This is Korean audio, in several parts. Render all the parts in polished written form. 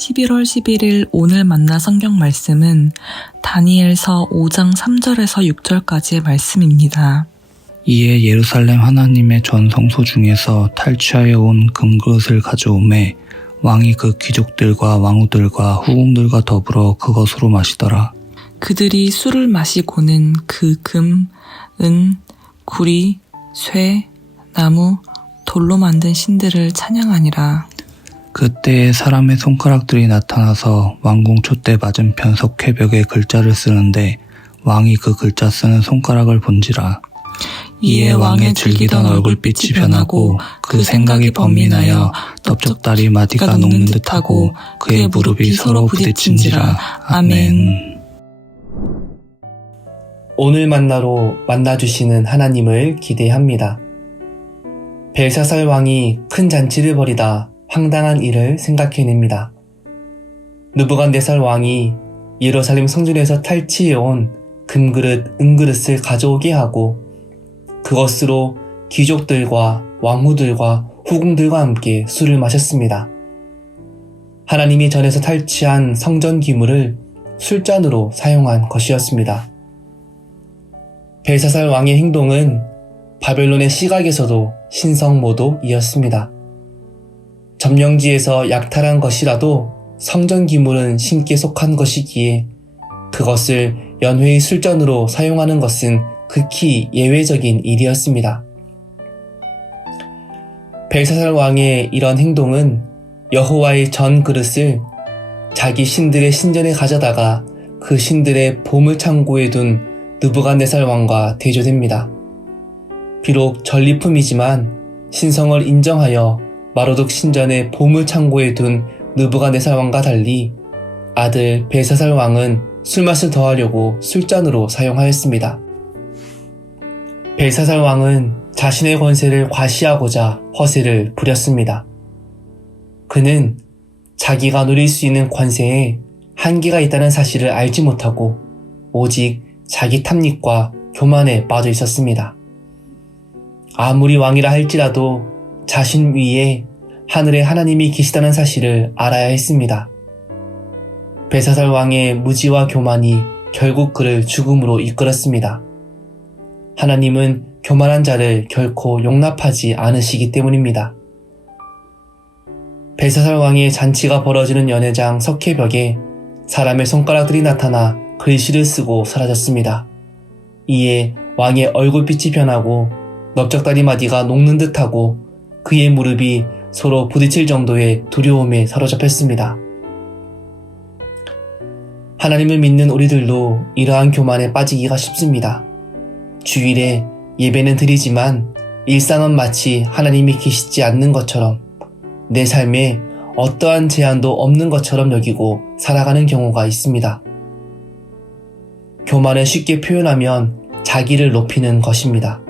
11월 11일 오늘 만나 성경 말씀은 다니엘서 5장 3절에서 6절까지의 말씀입니다. 이에 예루살렘 하나님의 전성소 중에서 탈취하여 온 금그릇을 가져오매 왕이 그 귀족들과 왕후들과 후궁들과 더불어 그것으로 마시더라. 그들이 술을 마시고는 그 금, 은, 구리, 쇠, 나무, 돌로 만든 신들을 찬양하니라. 그때에 사람의 손가락들이 나타나서 왕궁 촛대 맞은편 석회벽에 글자를 쓰는데 왕이 그 글자 쓰는 손가락을 본지라. 이에 왕의 즐기던 얼굴빛이 변하고 그 생각이 번민하여 넓적다리 마디가 녹는 듯하고 그의 무릎이 서로 부딪힌지라. 아멘. 오늘 만나로 만나주시는 하나님을 기대합니다. 벨사살 왕이 큰 잔치를 벌이다 황당한 일을 생각해냅니다. 느부갓네살 왕이 예루살렘 성전에서 탈취해온 금그릇, 은그릇을 가져오게 하고 그것으로 귀족들과 왕후들과 후궁들과 함께 술을 마셨습니다. 하나님이 전에서 탈취한 성전 기물을 술잔으로 사용한 것이었습니다. 벨사살 왕의 행동은 바벨론의 시각에서도 신성모독이었습니다. 점령지에서 약탈한 것이라도 성전 기물은 신께 속한 것이기에 그것을 연회의 술잔으로 사용하는 것은 극히 예외적인 일이었습니다. 벨사살 왕의 이런 행동은 여호와의 전 그릇을 자기 신들의 신전에 가져다가 그 신들의 보물창고에 둔 느부갓네살 왕과 대조됩니다. 비록 전리품이지만 신성을 인정하여 마로둑 신전의 보물창고에 둔 느부갓네살 왕과 달리 아들 벨사살 왕은 술맛을 더하려고 술잔으로 사용하였습니다. 벨사살 왕은 자신의 권세를 과시하고자 허세를 부렸습니다. 그는 자기가 누릴 수 있는 권세에 한계가 있다는 사실을 알지 못하고 오직 자기 탐닉과 교만에 빠져 있었습니다. 아무리 왕이라 할지라도 자신 위에 하늘에 하나님이 계시다는 사실을 알아야 했습니다. 벨사살 왕의 무지와 교만이 결국 그를 죽음으로 이끌었습니다. 하나님은 교만한 자를 결코 용납하지 않으시기 때문입니다. 벨사살 왕의 잔치가 벌어지는 연회장 석회벽에 사람의 손가락들이 나타나 글씨를 쓰고 사라졌습니다. 이에 왕의 얼굴빛이 변하고 넓적다리 마디가 녹는 듯하고 그의 무릎이 서로 부딪힐 정도의 두려움에 사로잡혔습니다. 하나님을 믿는 우리들도 이러한 교만에 빠지기가 쉽습니다. 주일에 예배는 드리지만 일상은 마치 하나님이 계시지 않는 것처럼 내 삶에 어떠한 제한도 없는 것처럼 여기고 살아가는 경우가 있습니다. 교만을 쉽게 표현하면 자기를 높이는 것입니다.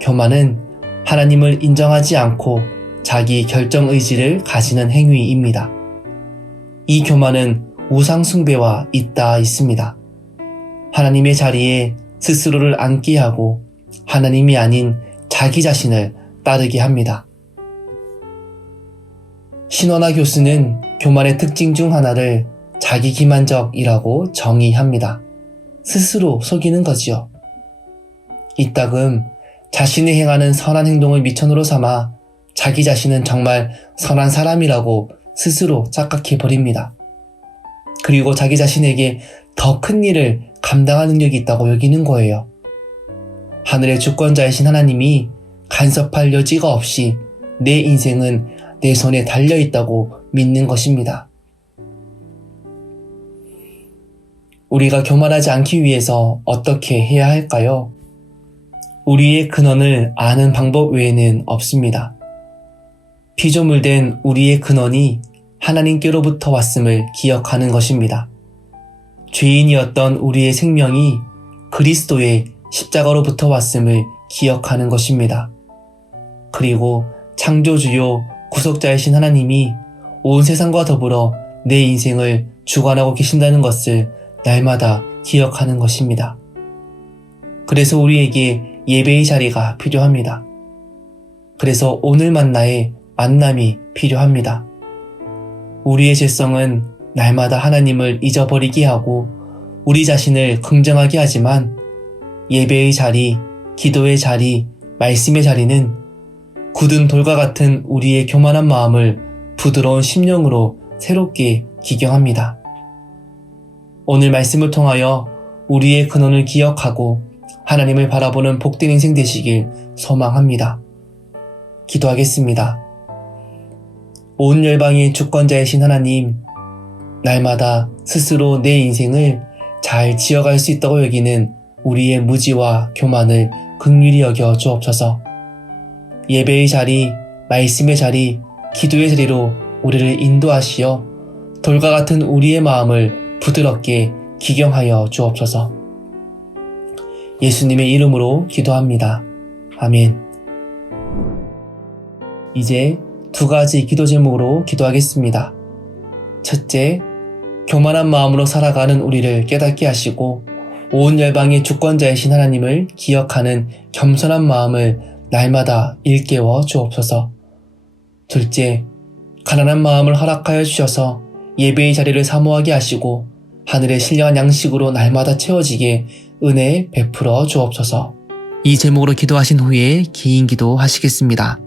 교만은 하나님을 인정하지 않고 자기 결정 의지를 가지는 행위입니다. 이 교만은 우상 숭배와 잇닿아 있습니다. 하나님의 자리에 스스로를 앉게 하고 하나님이 아닌 자기 자신을 따르게 합니다. 신원화 교수는 교만의 특징 중 하나를 자기 기만적이라고 정의합니다. 스스로 속이는 거지요. 이따금 자신이 행하는 선한 행동을 미천으로 삼아 자기 자신은 정말 선한 사람이라고 스스로 착각해버립니다. 그리고 자기 자신에게 더 큰 일을 감당할 능력이 있다고 여기는 거예요. 하늘의 주권자이신 하나님이 간섭할 여지가 없이 내 인생은 내 손에 달려있다고 믿는 것입니다. 우리가 교만하지 않기 위해서 어떻게 해야 할까요? 우리의 근원을 아는 방법 외에는 없습니다. 피조물된 우리의 근원이 하나님께로부터 왔음을 기억하는 것입니다. 죄인이었던 우리의 생명이 그리스도의 십자가로부터 왔음을 기억하는 것입니다. 그리고 창조주요 구속자이신 하나님이 온 세상과 더불어 내 인생을 주관하고 계신다는 것을 날마다 기억하는 것입니다. 그래서 우리에게 예배의 자리가 필요합니다. 그래서 오늘 만나의 만남이 필요합니다. 우리의 죄성은 날마다 하나님을 잊어버리게 하고 우리 자신을 긍정하게 하지만 예배의 자리, 기도의 자리, 말씀의 자리는 굳은 돌과 같은 우리의 교만한 마음을 부드러운 심령으로 새롭게 기경합니다. 오늘 말씀을 통하여 우리의 근원을 기억하고 하나님을 바라보는 복된 인생 되시길 소망합니다. 기도하겠습니다. 온 열방의 주권자이신 하나님, 날마다 스스로 내 인생을 잘 지어갈 수 있다고 여기는 우리의 무지와 교만을 긍휼히 여겨 주옵소서. 예배의 자리, 말씀의 자리, 기도의 자리로 우리를 인도하시어 돌과 같은 우리의 마음을 부드럽게 기경하여 주옵소서. 예수님의 이름으로 기도합니다. 아멘. 이제 2가지 기도 제목으로 기도하겠습니다. 첫째, 교만한 마음으로 살아가는 우리를 깨닫게 하시고 온 열방의 주권자이신 하나님을 기억하는 겸손한 마음을 날마다 일깨워 주옵소서. 둘째, 가난한 마음을 허락하여 주셔서 예배의 자리를 사모하게 하시고 하늘의 신령한 양식으로 날마다 채워지게 은혜 베풀어 주옵소서. 이 제목으로 기도하신 후에 긴 기도 하시겠습니다.